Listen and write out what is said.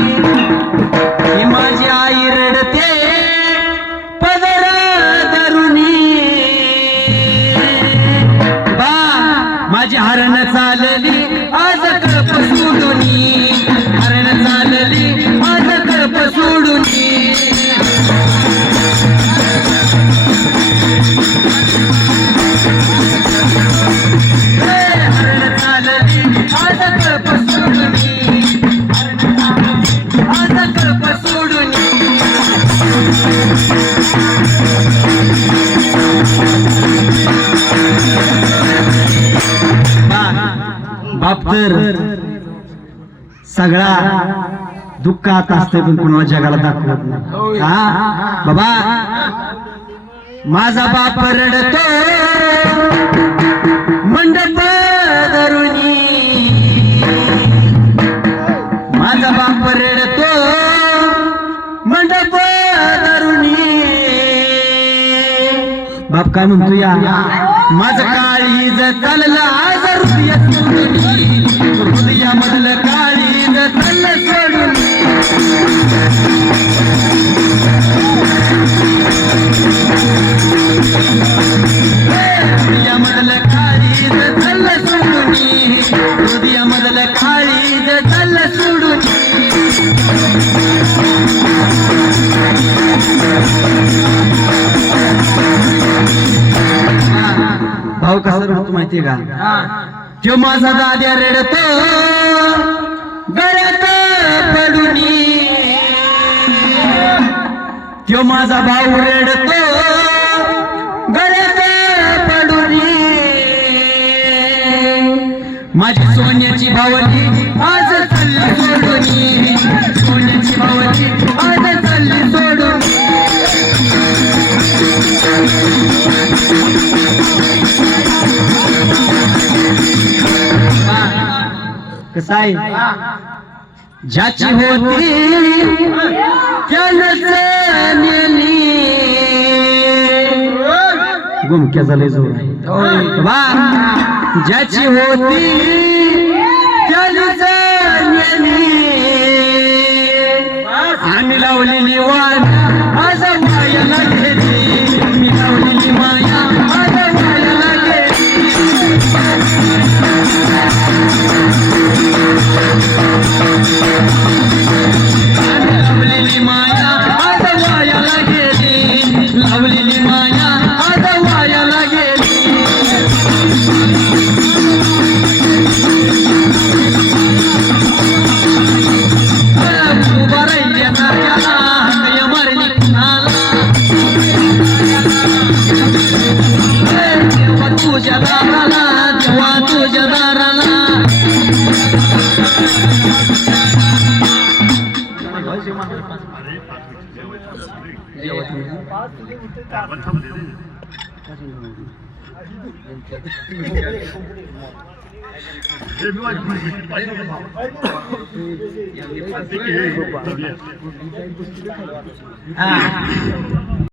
ही माझी आई रडते पदर धरुणी बा माझी हरण चालली आज कळप सोडूनी. हरण चालली आज कळप सोडूनी. बाप तर सगळा दुःखात असते पण कुणाला जगाला दाखवत नाही. हा? बाबा माझा बाप रडतो मंडप बाप काय म्हणतो या? माझं काळीज चाललं माहितीये का? तो माझा दाद्या रडतो गळ्यात पडूनी तो माझा भाऊ रडतो गळ्यात पडूनी माझी सोन्याची भावली आज चालली सोडूनी सोन्याची भावली आज चालली सोडून कसं आहे ज्याची होती गुमक्या झाले जोर वा. ज्याची होती तुझ्या दाराला तेव्हा तुझ्या दाराला. हा.